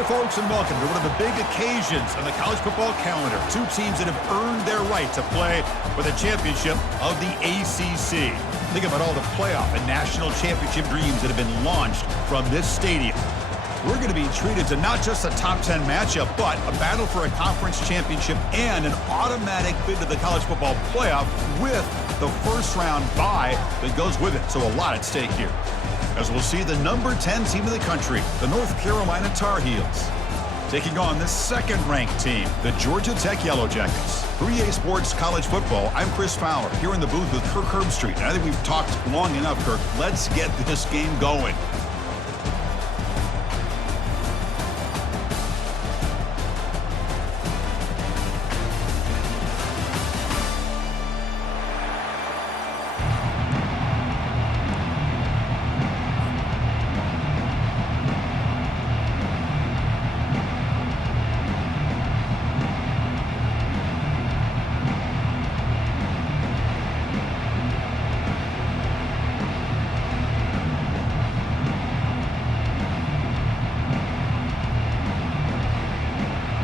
Hi, folks, and welcome to one of the big occasions on the college football calendar. Two teams that have earned their right to play for the championship of the ACC. Think about all the playoff and national championship dreams that have been launched from this stadium. We're going to be treated to not just a top 10 matchup, but a battle for a conference championship and an automatic bid to the college football playoff with the first round bye that goes with it. So a lot at stake here. As we'll see the number 10 team in the country, the North Carolina Tar Heels, taking on the second-ranked team, the Georgia Tech Yellow Jackets. For EA Sports College Football, I'm Chris Fowler, here in the booth with Kirk Herbstreit. And I think we've talked long enough, Kirk. Let's get this game going.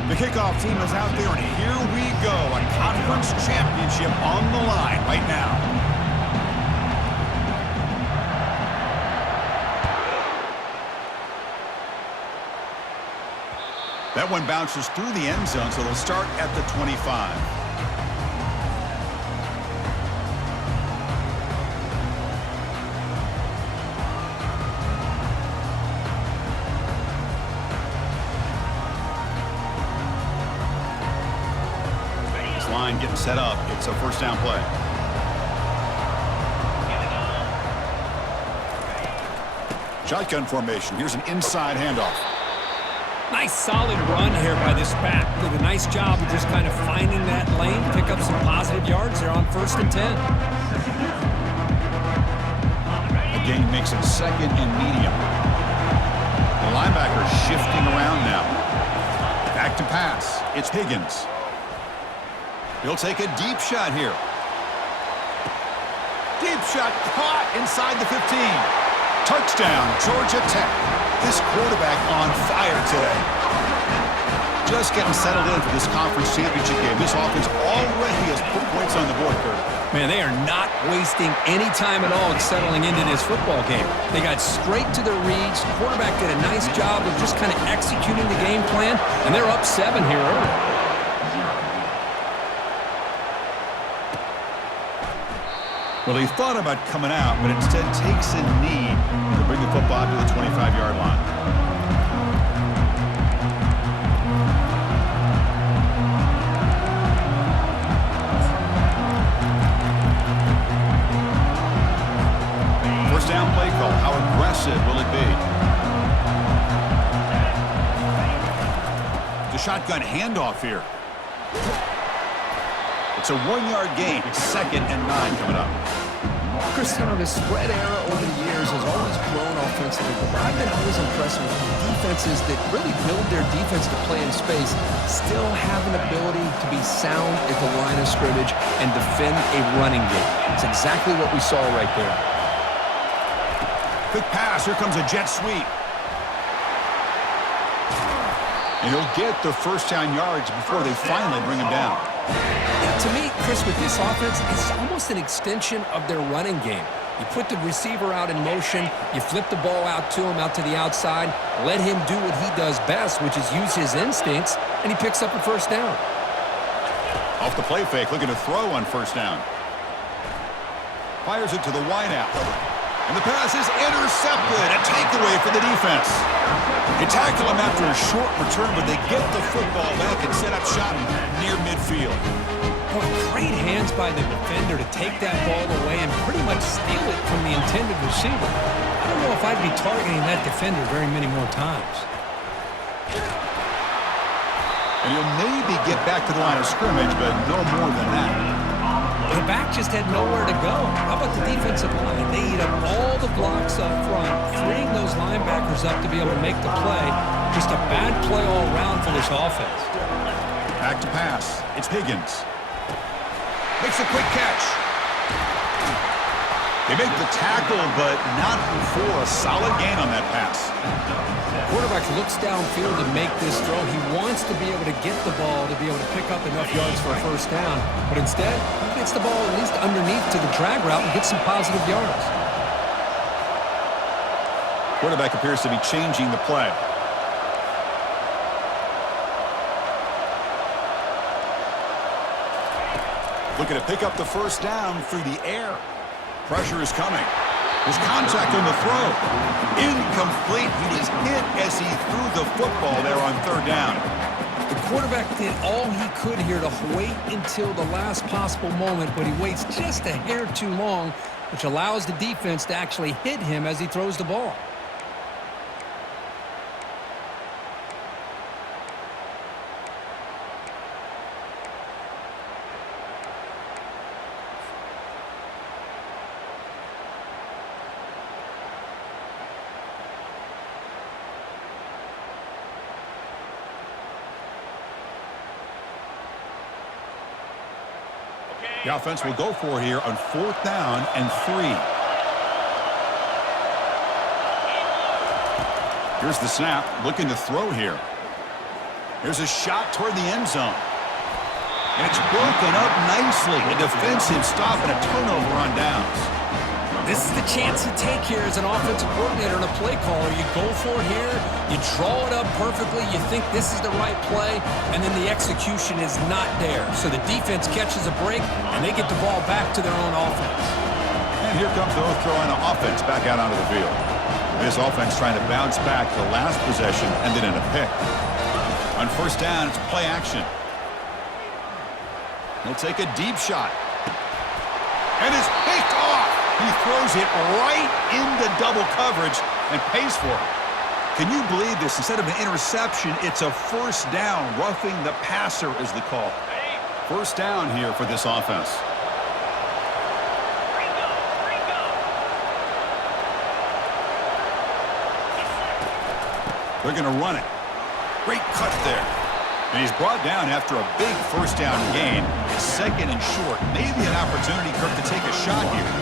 The kickoff team is out there, and here we go. A conference championship on the line right now. That one bounces through the end zone, so they'll start at the 25. Line getting set up. It's a first down play. Shotgun formation. Here's an inside handoff. Nice solid run here by this back. Did a nice job of just kind of finding that lane, pick up some positive yards there on 1st and 10. The gain makes it second and medium. The linebacker shifting around now. Back to pass. It's Higgins. He'll take a deep shot here. Deep shot caught inside the 15. Touchdown, Georgia Tech. This quarterback on fire today. Just getting settled in for this conference championship game. This offense already has put points on the board, Kurt. Man, they are not wasting any time at all settling into this football game. They got straight to their reads. The quarterback did a nice job of just kind of executing the game plan, and they're up 7 here early. Well, he thought about coming out, but instead takes a knee to bring the football to the 25-yard line. First down play call. How aggressive will it be? The shotgun handoff here. It's a 1-yard gain. 2nd and 9 coming up. Chris, the spread era over the years has always grown offensively, but I've been always impressed with defenses that really build their defense to play in space, still have an ability to be sound at the line of scrimmage and defend a running game. It's exactly what we saw right there. Quick pass. Here comes a jet sweep. And he'll get the first down yards before they finally bring him down. Yeah, to me, Chris, with this offense, it's almost an extension of their running game. You put the receiver out in motion, you flip the ball out to him, out to the outside, let him do what he does best, which is use his instincts, and he picks up a first down. Off the play fake, looking to throw on first down. Fires it to the wideout. And the pass is intercepted. A takeaway for the defense. They tackle him after a short return, but they get the football back and set up shop near midfield. Well, great hands by the defender to take that ball away and pretty much steal it from the intended receiver. I don't know if I'd be targeting that defender very many more times. And he'll maybe get back to the line of scrimmage, but no more than that. The back just had nowhere to go. How about the defensive line? They eat up all the blocks up front, freeing those linebackers up to be able to make the play. Just a bad play all around for this offense. Back to pass. It's Higgins. Makes a quick catch. They make the tackle, but not before a solid gain on that pass. Quarterback looks downfield to make this throw. He wants to be able to get the ball to be able to pick up enough yards for a first down. But instead, he gets the ball at least underneath to the drag route and gets some positive yards. Quarterback appears to be changing the play. Looking to pick up the first down through the air. Pressure is coming. There's contact on the throw. Incomplete. He was hit as he threw the football there on third down. The quarterback did all he could here to wait until the last possible moment, but he waits just a hair too long, which allows the defense to actually hit him as he throws the ball. The offense will go for here on 4th down and 3. Here's the snap, looking to throw here. Here's a shot toward the end zone. And it's broken up nicely. A defensive stop and a turnover on downs. This is the chance you take here as an offensive coordinator and a play caller. You go for it here, you draw it up perfectly, you think this is the right play, and then the execution is not there. So the defense catches a break, and they get the ball back to their own offense. And here comes the North Carolina offense back out onto the field. This offense trying to bounce back the last possession, ended in a pick. On first down, it's play action. He'll take a deep shot. And it's picked off. He throws it right into double coverage and pays for it. Can you believe this? Instead of an interception, it's a first down. Roughing the passer is the call. First down here for this offense. They're going to run it. Great cut there. And he's brought down after a big first down gain. Second and short. Maybe an opportunity, Kirk, to take a shot here.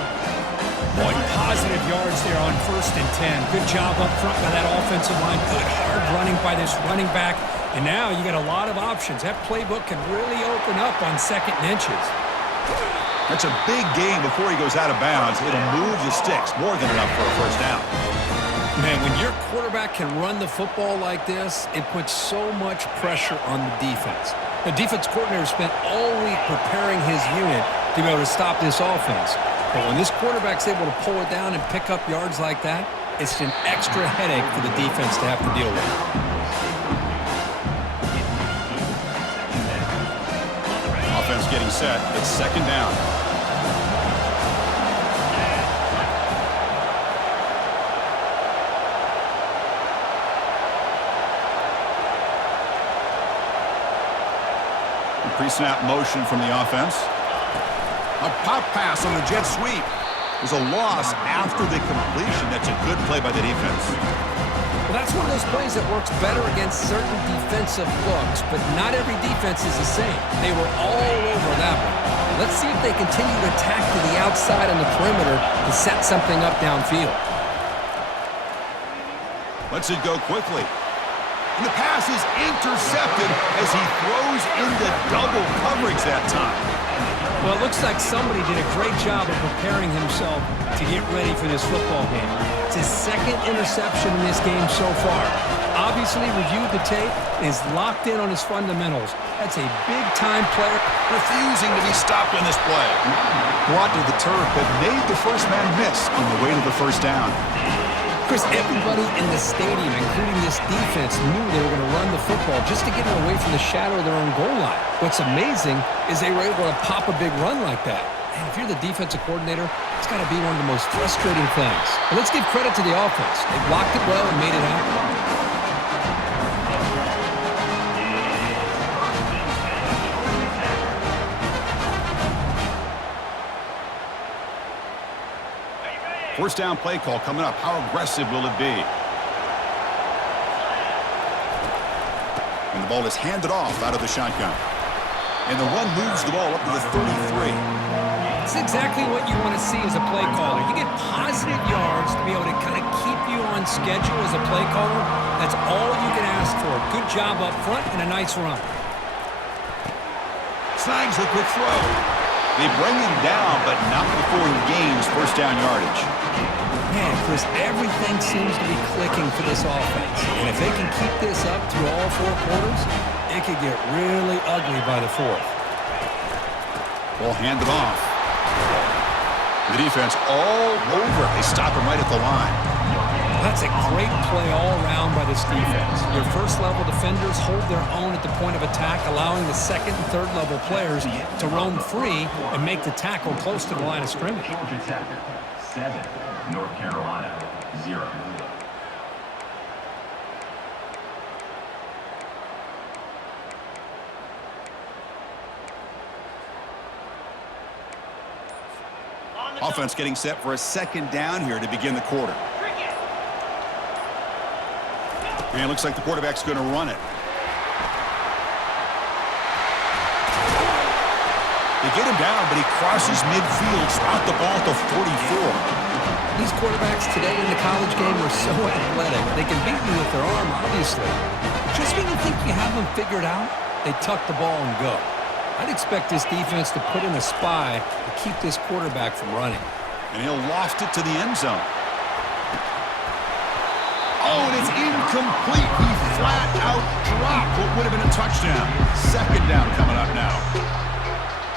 Boy, positive yards there on 1st and 10. Good job up front by that offensive line. Good hard running by this running back. And now you got a lot of options. That playbook can really open up on 2nd and inches. That's a big gain before he goes out of bounds. It'll move the sticks. More than enough for a first down. Man, when your quarterback can run the football like this, it puts so much pressure on the defense. The defense coordinator spent all week preparing his unit to be able to stop this offense. But when this quarterback's able to pull it down and pick up yards like that, it's an extra headache for the defense to have to deal with. Offense getting set. It's 2nd down. Pre-snap motion from the offense. A pop pass on the jet sweep. There's a loss after the completion. That's a good play by the defense. Well, that's one of those plays that works better against certain defensive looks, but not every defense is the same. They were all over that one. Let's see if they continue to attack to the outside on the perimeter to set something up downfield. Lets it go quickly. And the pass is intercepted as he throws into double coverage that time. Well, it looks like somebody did a great job of preparing himself to get ready for this football game. It's his 2nd interception in this game so far. Obviously reviewed the tape, is locked in on his fundamentals. That's a big-time player. Refusing to be stopped on this play. Brought to the turf, but made the first man miss on the way to the first down. Chris, everybody in the stadium, including this defense, knew they were going to run the football just to get them away from the shadow of their own goal line. What's amazing is they were able to pop a big run like that. And if you're the defensive coordinator, it's got to be one of the most frustrating things. But let's give credit to the offense. They blocked it well and made it happen. First down play call coming up. How aggressive will it be? And the ball is handed off out of the shotgun. And the run moves the ball up to the 33. That's exactly what you want to see as a play caller. You get positive yards to be able to kind of keep you on schedule as a play caller. That's all you can ask for. Good job up front and a nice run. Snags the quick throw. They bring him down, but not before he gains first down yardage. Man, Chris, everything seems to be clicking for this offense. And if they can keep this up through all 4 quarters, it could get really ugly by the 4th. Ball handed off. The defense all over. They stop him right at the line. That's a great play all around by this defense. Your first-level defenders hold their own at the point of attack, allowing the second and third-level players to roam free and make the tackle close to the line of scrimmage. Georgia Tech, 7, North Carolina, 0. Offense getting set for a second down here to begin the quarter. And it looks like the quarterback's going to run it. They get him down, but he crosses midfield, spot the ball at the 44. These quarterbacks today in the college game are so athletic. They can beat you with their arm, obviously. Just when you think you have them figured out, they tuck the ball and go. I'd expect this defense to put in a spy to keep this quarterback from running. And he'll loft it to the end zone. Oh, and it's incomplete. He flat out dropped what would have been a touchdown. Second down coming up now.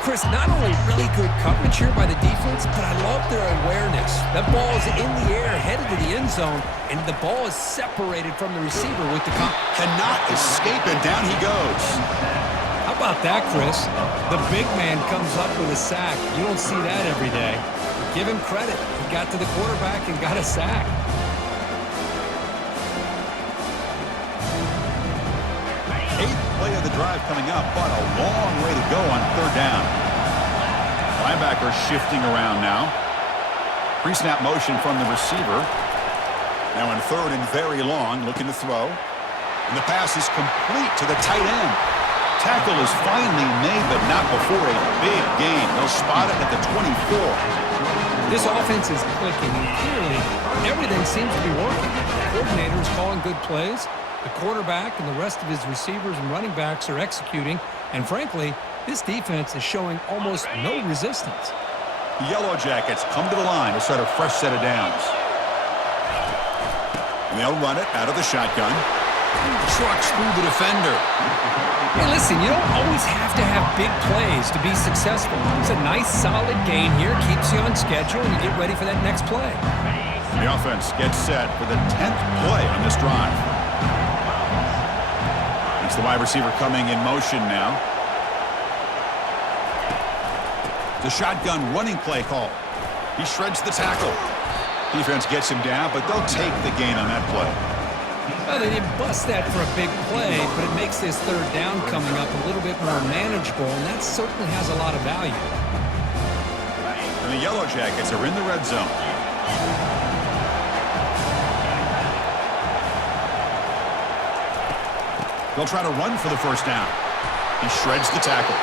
Chris, not only really good coverage here by the defense, but I love their awareness. That ball is in the air, headed to the end zone, and the ball is separated from the receiver with the cannot escape, and down he goes. How about that, Chris? The big man comes up with a sack. You don't see that every day. But give him credit. He got to the quarterback and got a sack. Eighth play of the drive coming up, but a long way to go on third down. Linebacker shifting around now. Pre-snap motion from the receiver. Now in third and very long, looking to throw. And the pass is complete to the tight end. Tackle is finally made, but not before a big gain. They'll spot it at the 24. This offense is clicking, and clearly everything seems to be working. The coordinator is calling good plays. The quarterback and the rest of his receivers and running backs are executing. And frankly, this defense is showing almost no resistance. The Yellow Jackets come to the line to start a fresh set of downs. And they'll run it out of the shotgun. Trucks through the defender. Hey, listen, you don't always have to have big plays to be successful. It's a nice, solid gain here. Keeps you on schedule, and you get ready for that next play. The offense gets set for the 10th play on this drive. It's the wide receiver coming in motion now. The shotgun running play call. He shreds the tackle. Defense gets him down, but they'll take the gain on that play. Well, they didn't bust that for a big play, but it makes this third down coming up a little bit more manageable, and that certainly has a lot of value. And the Yellow Jackets are in the red zone. They'll try to run for the first down. He shreds the tackle.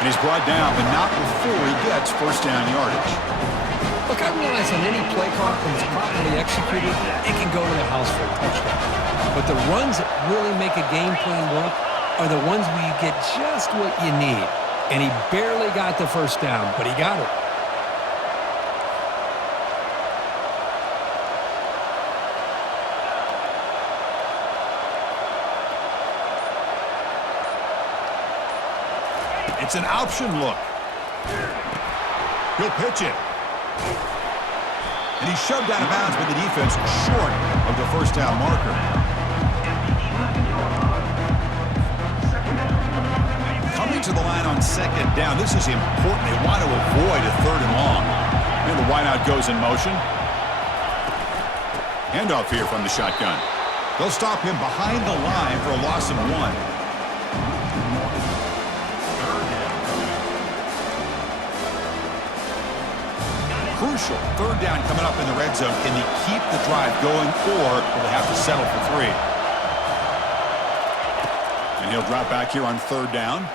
And he's brought down, but not before he gets first down yardage. Look, I realize on any play call, when it's properly executed, it can go to the house for a touchdown. But the runs that really make a game plan work are the ones where you get just what you need. And he barely got the first down, but he got it. It's an option look. He'll pitch it. And he's shoved out of bounds with the defense short of the first down marker. Coming to the line on second down. This is important. They want to avoid a third and long. And the wideout goes in motion. Handoff here from the shotgun. They'll stop him behind the line for a loss of 1. Crucial third down coming up in the red zone. Can they keep the drive going, or will they have to settle for 3? And he'll drop back here on third down.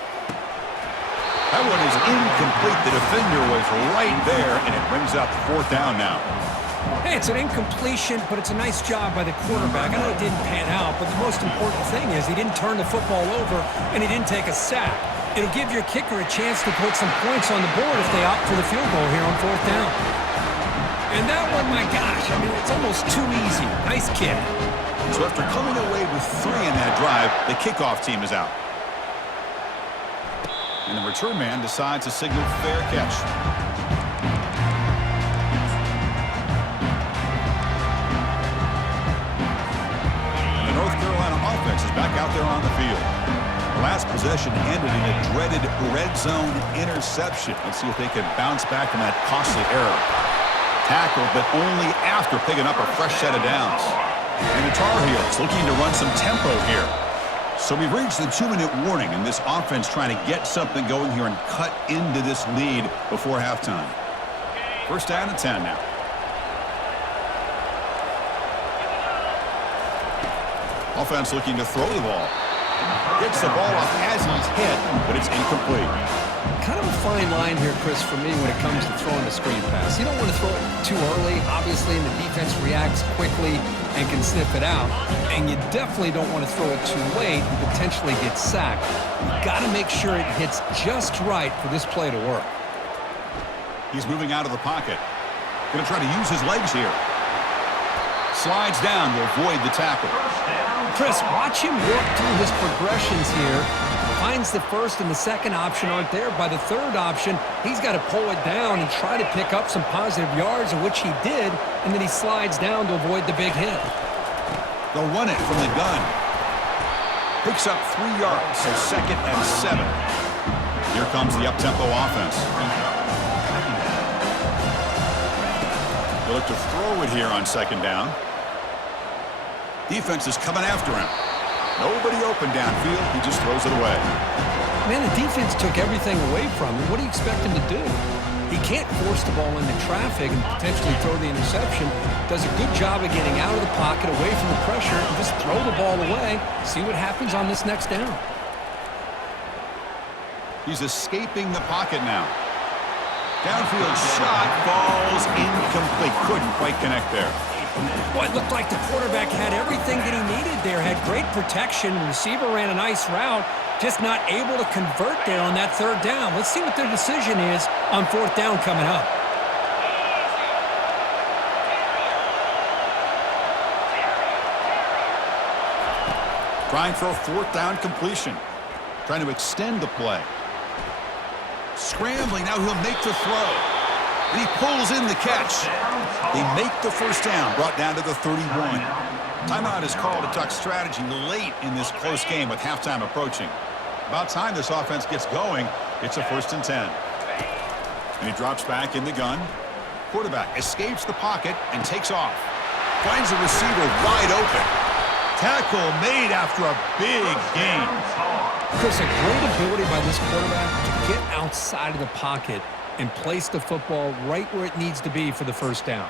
That one is incomplete. The defender was right there, and it brings up 4th down now. Hey, it's an incompletion, but it's a nice job by the quarterback. I know it didn't pan out, but the most important thing is he didn't turn the football over, and he didn't take a sack. It'll give your kicker a chance to put some points on the board if they opt for the field goal here on 4th down. And that one, my gosh, I mean, it's almost too easy. Nice kick. So after coming away with 3 in that drive, the kickoff team is out. And the return man decides to signal fair catch. North Carolina offense is back out there on the field. The last possession ended in a dreaded red zone interception. Let's see if they can bounce back from that costly error. Tackled, but only after picking up a fresh set of downs. And the Tar Heels looking to run some tempo here. So we've reached the 2-minute warning, and this offense trying to get something going here and cut into this lead before halftime. 1st down and 10 now. Offense looking to throw the ball. Gets the ball off as he's hit, but it's incomplete. Kind of a fine line here, Chris, for me when it comes to throwing a screen pass. You don't want to throw it too early, obviously, and the defense reacts quickly and can sniff it out. And you definitely don't want to throw it too late and potentially get sacked. You've got to make sure it hits just right for this play to work. He's moving out of the pocket. Going to try to use his legs here. Slides down to avoid the tackle. Chris, watch him work through his progressions here. Finds the first and the second option aren't there. By the third option, he's got to pull it down and try to pick up some positive yards, of which he did, and then he slides down to avoid the big hit. They'll run it from the gun. Picks up 3 yards, so 2nd and 7. Here comes the up-tempo offense. They look to throw it here on 2nd down. Defense is coming after him. Nobody open downfield. He just throws it away. Man, the defense took everything away from him. What do you expect him to do? He can't force the ball into traffic and potentially throw the interception. Does a good job of getting out of the pocket, away from the pressure, and just throw the ball away. See what happens on this next down. He's escaping the pocket now. Downfield shot falls incomplete. Couldn't quite connect there. Boy, it looked like the quarterback had everything that he needed there. Had great protection. The receiver ran a nice route. Just not able to convert there on that 3rd down. Let's see what their decision is on 4th down coming up. Trying for a 4th down completion. Trying to extend the play. Scrambling. Now he'll make the throw. And he pulls in the catch. They make the 1st down, brought down to the 31. Timeout is called to talk strategy late in this close game with halftime approaching. About time this offense gets going. It's a 1st and 10. And he drops back in the gun. Quarterback escapes the pocket and takes off. Finds the receiver wide open. Tackle made after a big gain. Chris, a great ability by this quarterback to get outside of the pocket and place the football right where it needs to be for the 1st down.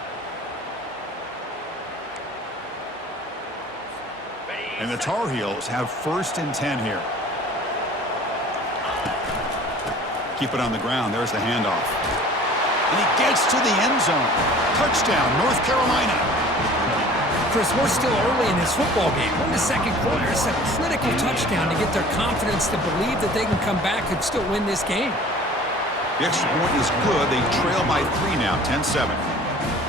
And the Tar Heels have 1st and 10 here. Keep it on the ground. There's the handoff. And he gets to the end zone. Touchdown, North Carolina. Chris, we're still early in this football game. We're in the 2nd quarter. It's a critical touchdown to get their confidence to believe that they can come back and still win this game. The extra point is good. They trail by 3 now, 10-7.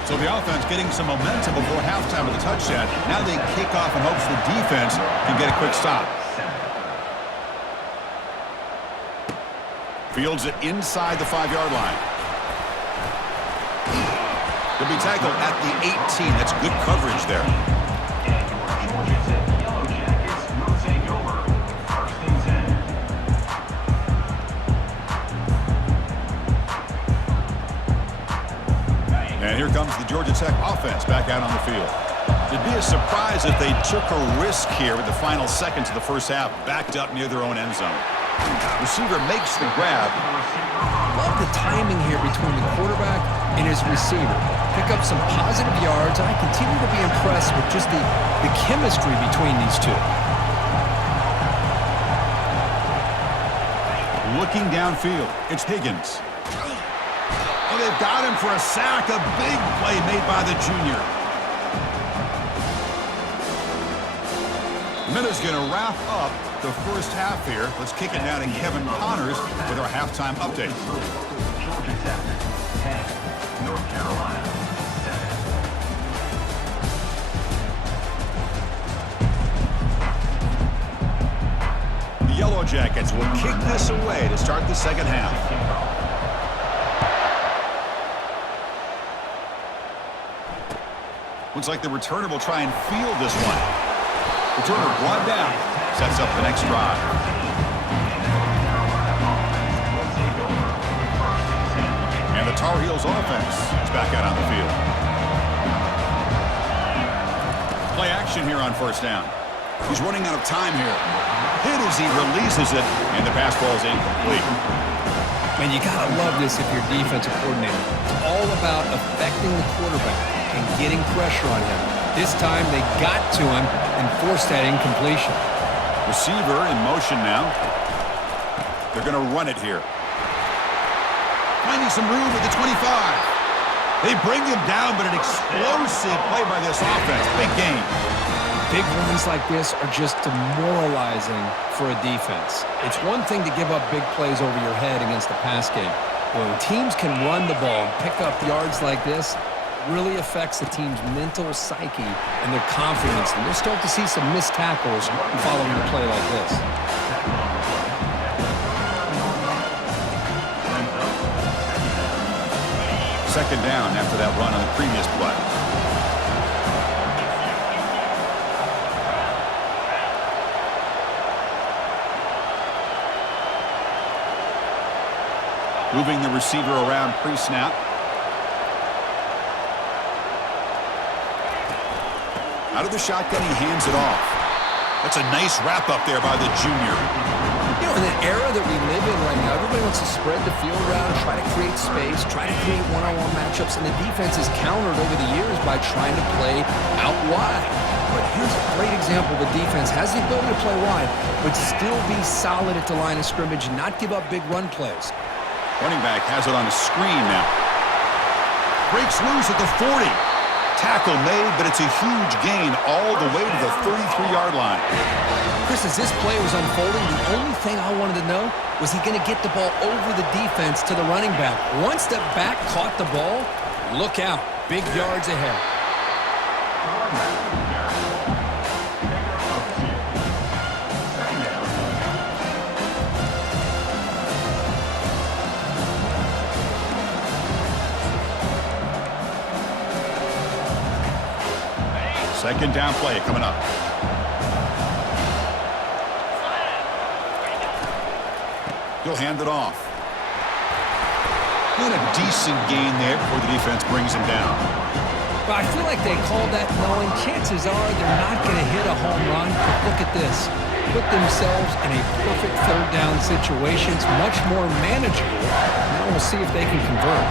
So the offense getting some momentum before halftime with a touchdown. Now they kick off in hopes the defense can get a quick stop. Fields it inside the 5-yard line. He'll be tackled at the 18. That's good coverage there. And here comes the Georgia Tech offense back out on the field. It'd be a surprise if they took a risk here with the final seconds of the 1st half, backed up near their own end zone. Receiver makes the grab. Love the timing here between the quarterback and his receiver. Pick up some positive yards, and I continue to be impressed with just the chemistry between these two. looking downfield. It's Higgins. Oh, they've got him for a sack. A big play made by the junior. The Minnows going to wrap up the first half here. Let's kick it down to Kevin Connors with our halftime update. Georgia 7, 10, North Carolina 7. The Yellow Jackets will kick this away to start the second half. Looks like the returner will try and field this one. Returner brought down. Sets up the next drive. And the Tar Heels offense is back out on the field. Play action here on first down. He's running out of time here. Hit as he releases it, and the pass ball is incomplete. Man, you gotta love this if you're defensive coordinator. It's all about affecting the quarterback and getting pressure on him. This time they got to him and forced that incompletion. Receiver in motion now. They're going to run it here. Finding some room at the 25. They bring him down, but an explosive play by this offense. Big game. Big runs like this are just demoralizing for a defense. It's one thing to give up big plays over your head against the pass game. But when teams can run the ball and pick up yards like this, really affects the team's mental psyche and their confidence. And you'll start to see some missed tackles following a play like this. Second down after that run on the previous play. Moving the receiver around pre-snap. Out of the shotgun, he hands it off. That's a nice wrap-up there by the junior. You know, in an era that we live in right now, everybody wants to spread the field around, try to create space, try to create one-on-one matchups, and the defense is countered over the years by trying to play out wide. But here's a great example. The defense has the ability to play wide, but still be solid at the line of scrimmage and not give up big run plays. Running back has it on a screen now. Breaks loose at the 40. Tackle made, but it's a huge gain all the way to the 33-yard line. Chris, as this play was unfolding, the only thing I wanted to know was he going to get the ball over the defense to the running back. Once the back caught the ball, look out. Big yards ahead. Second down play coming up. He'll hand it off. And a decent gain there before the defense brings him down. But I feel like they called that knowing chances are they're not going to hit a home run. But look at this. Put themselves in a perfect third down situation. It's much more manageable. Now we'll see if they can convert.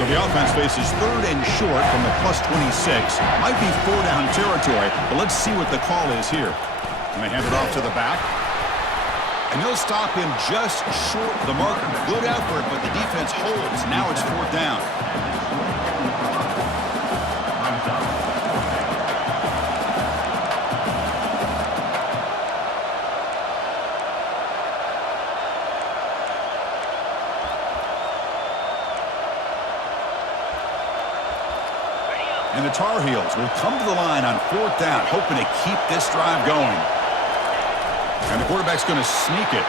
So the offense faces third and short from the +26. Might be four-down territory, but let's see what the call is here. And they hand it off to the back. And they'll stop him just short of the marker. Good effort, but the defense holds. Now it's fourth down. And the Tar Heels will come to the line on fourth down, hoping to keep this drive going. And the quarterback's going to sneak it.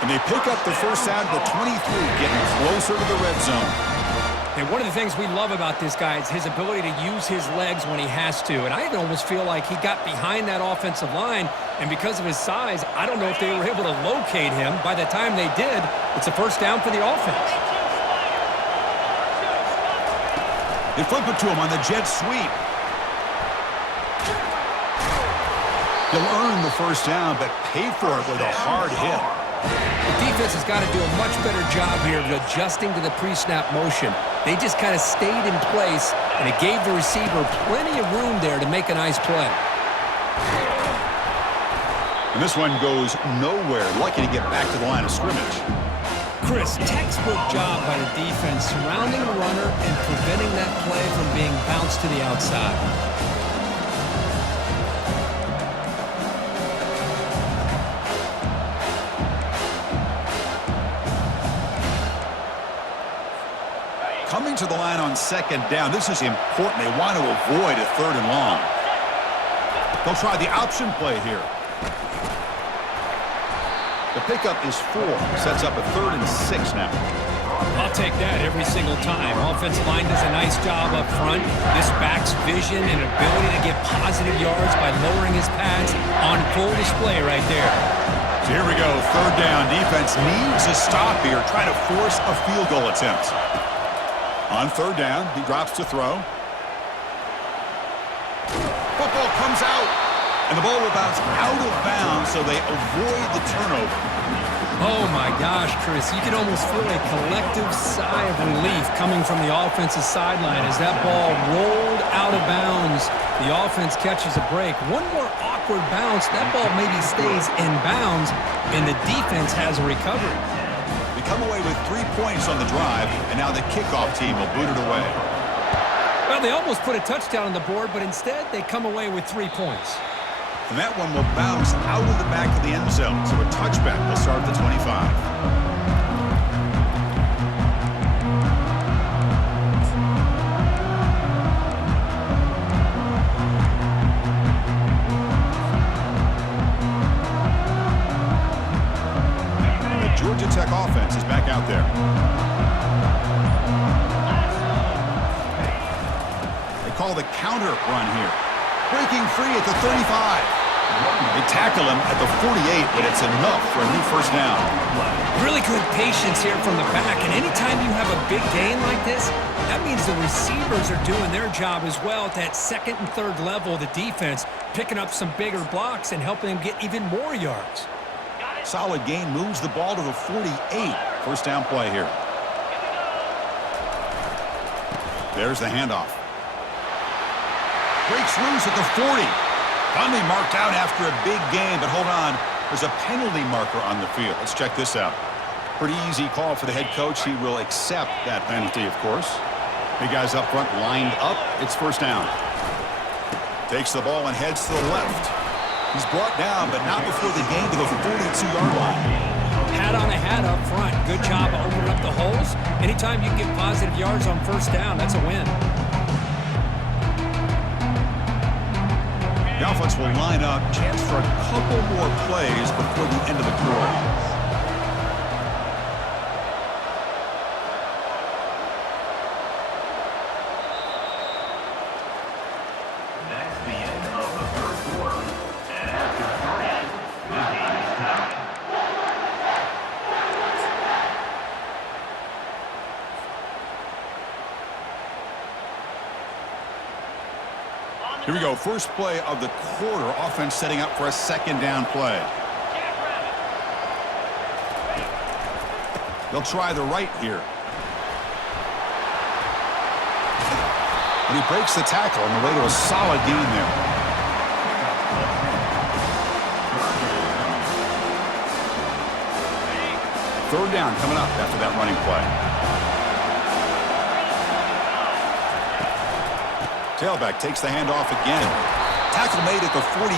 And they pick up the first down to the 23, getting closer to the red zone. And one of the things we love about this guy is his ability to use his legs when he has to. And I almost feel like he got behind that offensive line, and because of his size, I don't know if they were able to locate him. By the time they did, it's a first down for the offense. They flip it to him on the jet sweep. He'll earn the first down, but pay for it with a hard hit. The defense has got to do a much better job here of adjusting to the pre-snap motion. They just kind of stayed in place, and it gave the receiver plenty of room there to make a nice play. And this one goes nowhere. Lucky to get back to the line of scrimmage. Chris, textbook job by the defense surrounding the runner and preventing that play from being bounced to the outside. Coming to the line on second down. This is important. They want to avoid a third and long. They'll try the option play here. The pickup is 4. Sets up a 3rd and 6 now. I'll take that every single time. Offensive line does a nice job up front. This back's vision and ability to get positive yards by lowering his pads on full display right there. So here we go. 3rd down. Defense needs a stop here. Try to force a field goal attempt. On 3rd down, he drops to throw. Football comes out, and the ball will bounce out of bounds, so they avoid the turnover. Oh, my gosh, Chris. You can almost feel a collective sigh of relief coming from the offensive sideline as that ball rolled out of bounds. The offense catches a break. One more awkward bounce, that ball maybe stays in bounds, and the defense has a recovery. They come away with 3 points on the drive, and now the kickoff team will boot it away. Well, they almost put a touchdown on the board, but instead they come away with 3 points. And that one will bounce out of the back of the end zone, so a touchback will start at the 25. And the Georgia Tech offense is back out there. They call the counter run here. Breaking free at the 35. They tackle him at the 48, but it's enough for a new first down. Really good patience here from the back, and anytime you have a big gain like this, that means the receivers are doing their job as well at that 2nd and 3rd level of the defense, picking up some bigger blocks and helping them get even more yards. Solid gain moves the ball to the 48. First down play here. There's the handoff. Breaks loose at the 40. Finally marked out after a big gain, but hold on. There's a penalty marker on the field. Let's check this out. Pretty easy call for the head coach. He will accept that penalty, of course. Big guys up front lined up. It's first down. Takes the ball and heads to the left. He's brought down, but not before the gain to the 42-yard line. Hat on a hat up front. Good job of opening up the holes. Anytime you get positive yards on first down, that's a win. The offense will line up. Chance for a couple more plays before the end of the quarter. That's the end of the 3rd quarter. And after 3, the game is tied. Here we go. First play of the quarter. Offense setting up for a 2nd down play. They'll try the right here. And he breaks the tackle on the way to a solid gain there. Third down coming up after that running play. Tailback takes the handoff again. Tackle made at the 41.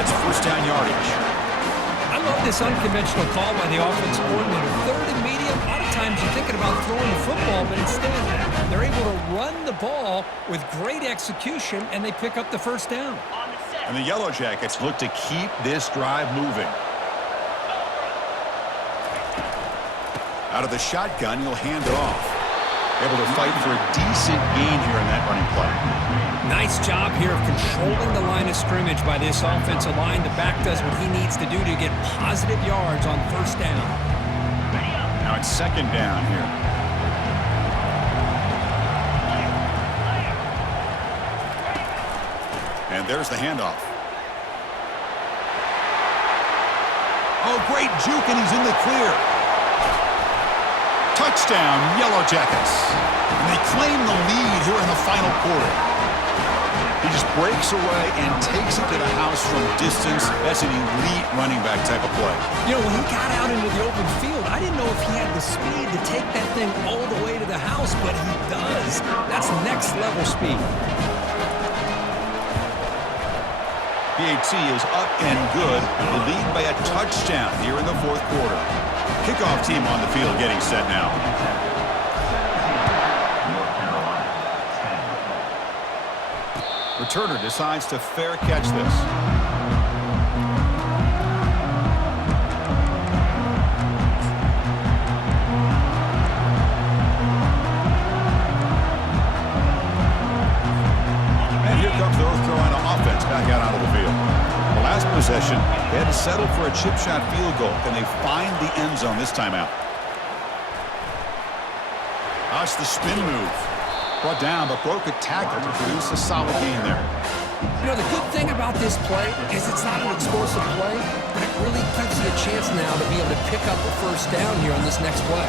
That's first down yardage. I love this unconventional call by the offensive coordinator. 3rd and medium. A lot of times you're thinking about throwing the football, but instead they're able to run the ball with great execution, and they pick up the first down. And the Yellow Jackets look to keep this drive moving. Out of the shotgun, he'll hand it off. Able to fight for a decent gain here in that running play. Nice job here of controlling the line of scrimmage by this offensive line. The back does what he needs to do to get positive yards on first down. Now it's 2nd down here. And there's the handoff. Oh, great juke, and he's in the clear. Touchdown, Yellow Jackets. And they claim the lead here in the final quarter. He just breaks away and takes it to the house from distance. That's an elite running back type of play. You know, when he got out into the open field, I didn't know if he had the speed to take that thing all the way to the house, but he does. That's next level speed. PAT is up and good. The lead by a touchdown here in the fourth quarter. Kickoff team on the field getting set now. Returner decides to fair catch this. And here comes the North Carolina offense back out onto the field. The last possession, they had to settle for a chip shot field goal. Can they find the end zone this time out? That's the spin move. Brought down, but broke a tackle to produce a solid gain there. You know, the good thing about this play is it's not an explosive play, but it really gives you a chance now to be able to pick up a first down here on this next play.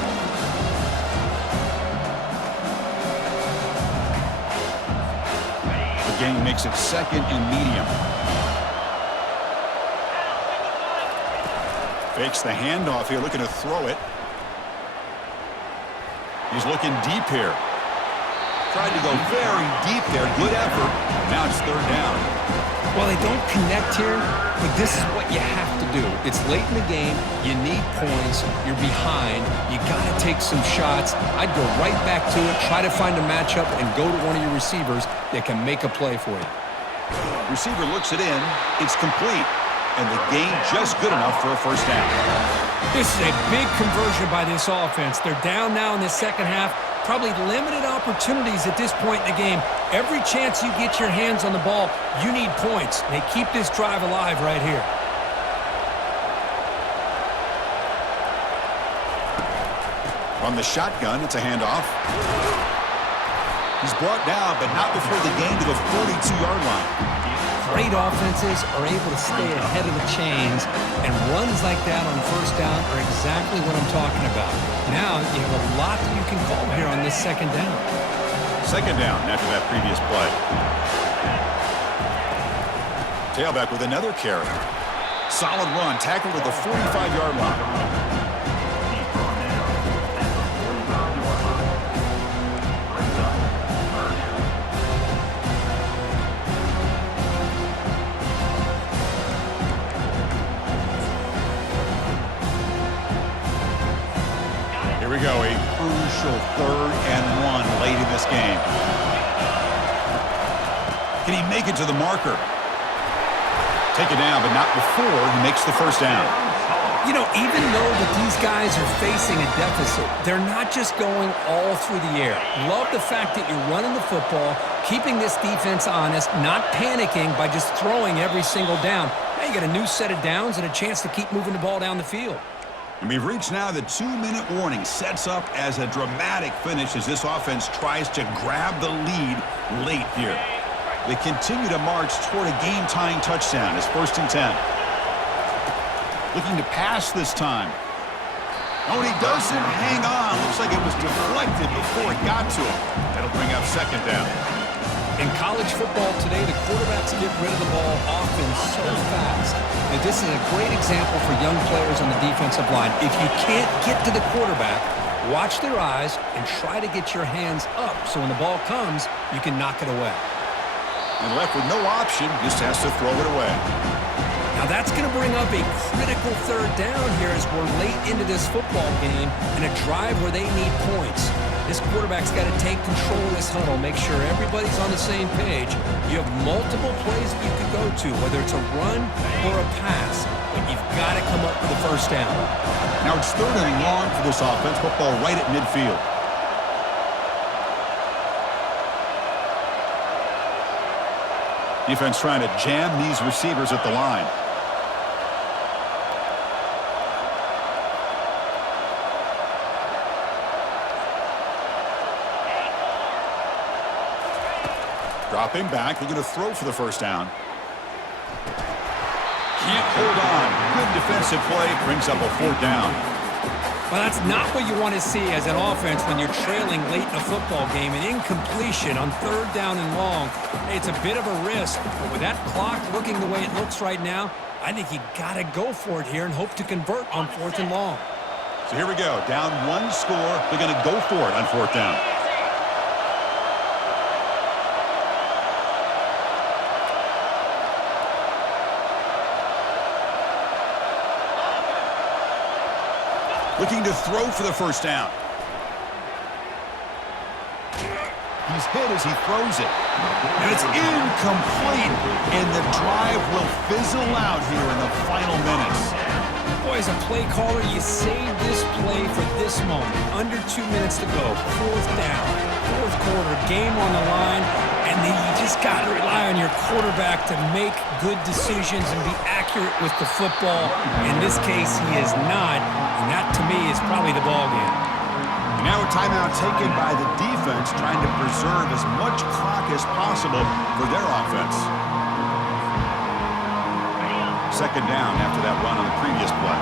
The gain makes it second and medium. Fakes the handoff here, looking to throw it. He's looking deep here. Tried to go very deep there. Good effort. Now it's third down. Well, they don't connect here, but this is what you have to do. It's late in the game. You need points. You're behind. You got to take some shots. I'd go right back to it, try to find a matchup, and go to one of your receivers that can make a play for you. Receiver looks it in. It's complete. And the gain just good enough for a first down. This is a big conversion by this offense. They're down now in the second half. Probably limited opportunities at this point in the game. Every chance you get your hands on the ball, you need points. They keep this drive alive right here. On the shotgun, it's a handoff. He's brought down, but not before the gain to the 42-yard line. Great offenses are able to stay ahead of the chains, and runs like that on first down are exactly what I'm talking about. Now you have a lot that you can call here on this second down. Second down after that previous play. Tailback with another carry. Solid run, tackled at the 45-yard line. Here we go, a crucial 3rd and 1 late in this game. Can he make it to the marker? Take it down, but not before he makes the first down. You know, even though that these guys are facing a deficit, they're not just going all through the air. Love the fact that you're running the football, keeping this defense honest, not panicking by just throwing every single down. Now you got a new set of downs and a chance to keep moving the ball down the field. And we've reached now the 2-minute warning. Sets up as a dramatic finish as this offense tries to grab the lead late here. They continue to march toward a game-tying touchdown. It's 1st and 10. Looking to pass this time. Oh, and he doesn't hang on. Looks like it was deflected before it got to him. That'll bring up second down. In college football today, the quarterbacks get rid of the ball often so fast. And this is a great example for young players on the defensive line. If you can't get to the quarterback, watch their eyes and try to get your hands up so when the ball comes, you can knock it away. And left with no option, just has to throw it away. Now that's going to bring up a critical third down here as we're late into this football game in a drive where they need points. This quarterback's got to take control of this huddle, make sure everybody's on the same page. You have multiple plays that you could go to, whether it's a run or a pass, but you've got to come up with a first down. Now it's 3rd and long for this offense. Football right at midfield. Defense trying to jam these receivers at the line. Dropping back, looking to throw for the first down. Can't hold on. Good defensive play, brings up a 4th down. Well, that's not what you want to see as an offense when you're trailing late in a football game. An incompletion on 3rd down and long. It's a bit of a risk, but with that clock looking the way it looks right now, I think you got to go for it here and hope to convert on 4th and long. So here we go. Down 1 score. They're going to go for it on 4th down. Looking to throw for the 1st down. He's hit as he throws it. And it's incomplete. And the drive will fizzle out here in the final minutes. Boy, as a play caller, you save this play for this moment. Under 2 minutes to go. 4th down. 4th quarter. Game on the line. And then you just got to rely on your quarterback to make good decisions and be accurate with the football. In this case, he is not. And that, to me, is probably the ball game. And now a timeout taken by the defense, trying to preserve as much clock as possible for their offense. 2nd down after that run on the previous play.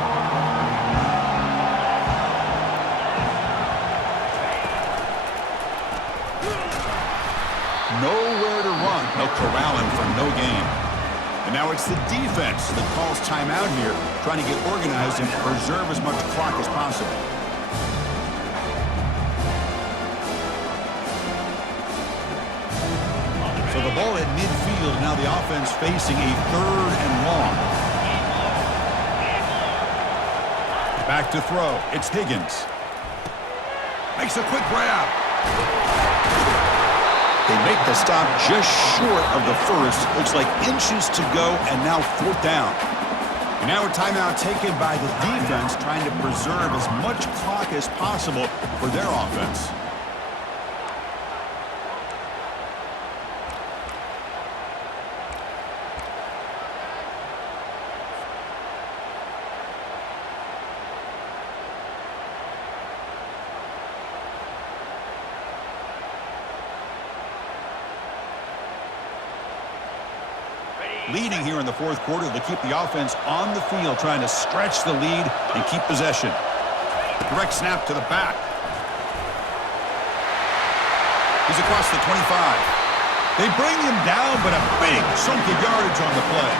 Nowhere to run. They'll corral him for no gain. And now it's the defense that calls timeout here, trying to get organized and preserve as much clock as possible. So the ball at midfield, now the offense facing a 3rd and long. Back to throw. It's Higgins. Makes a quick grab. They make the stop just short of the 1st. Looks like inches to go, and now 4th down. And now a timeout taken by the defense, trying to preserve as much clock as possible for their offense. Leading here in the 4th quarter, they keep the offense on the field, trying to stretch the lead and keep possession. Direct snap to the back. He's across the 25. They bring him down, but a big chunk of yardage on the play.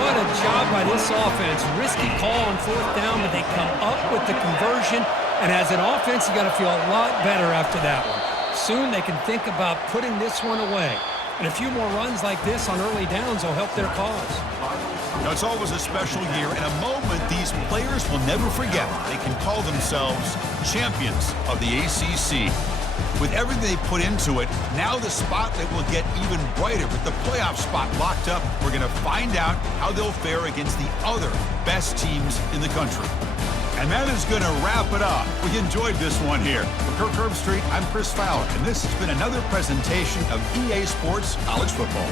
What a job by this offense. Risky call on 4th down, but they come up with the conversion. And as an offense, you got to feel a lot better after that one. Soon they can think about putting this one away. And a few more runs like this on early downs will help their cause. Now, it's always a special year and a moment these players will never forget. They can call themselves champions of the ACC. With everything they put into it, now the spotlight will get even brighter. With the playoff spot locked up, we're going to find out how they'll fare against the other best teams in the country. And that is going to wrap it up. We enjoyed this one here. For Kirk Herbstreit, I'm Chris Fowler, and this has been another presentation of EA Sports College Football.